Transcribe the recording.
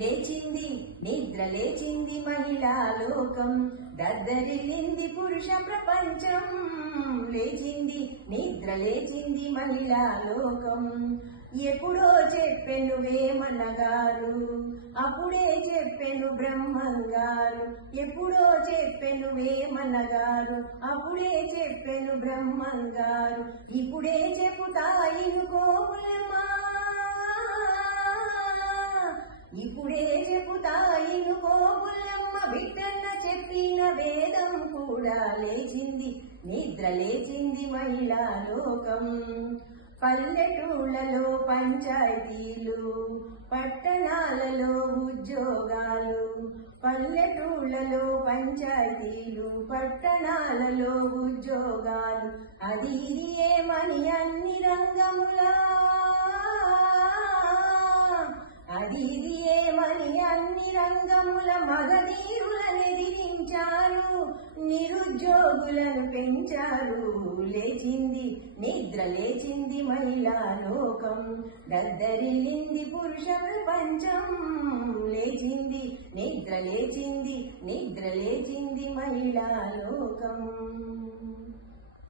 లేచింది నిద్ర లేచింది మహిళా లోకం, దద్దరిల్లింది పురుష ప్రపంచం. లేచింది నిద్ర లేచింది మహిళా లోకం. ఎప్పుడో చెప్పెను వేమన గారు, అప్పుడే చెప్పెను బ్రహ్మంగారు. ఎప్పుడో చెప్పెను వేమన గారు, అప్పుడే చెప్పెను బ్రహ్మంగారు. ఇప్పుడే చెప్పుతా ఇనుకోములమ్మా, ఇప్పుడే చెప్పుతా ఇనుకోములమ్మ. బిడ్డన్న చెప్పిన వేదం కూడా లేచింది నిద్ర లేచింది మహిళా లోకం. పల్లెటూళ్ళలో పంచాయతీలు, పట్టణాలలో ఉద్యోగాలు. పల్లెటూళ్ళలో పంచాయతీలు, పట్టణాలలో ఉద్యోగాలు. అది ఇది ఏమని అన్ని రంగములా, అది ఇది ఏమని అన్ని రంగముల మగధీరులను ఎదిరించారు, నిరుద్యోగులను పెంచారు. లేచింది నిద్ర లేచింది మహిళా లోకం, దద్దరిల్లింది పురుష ప్రపంచం. లేచింది నిద్ర లేచింది నిద్ర లేచింది మహిళా లోకం.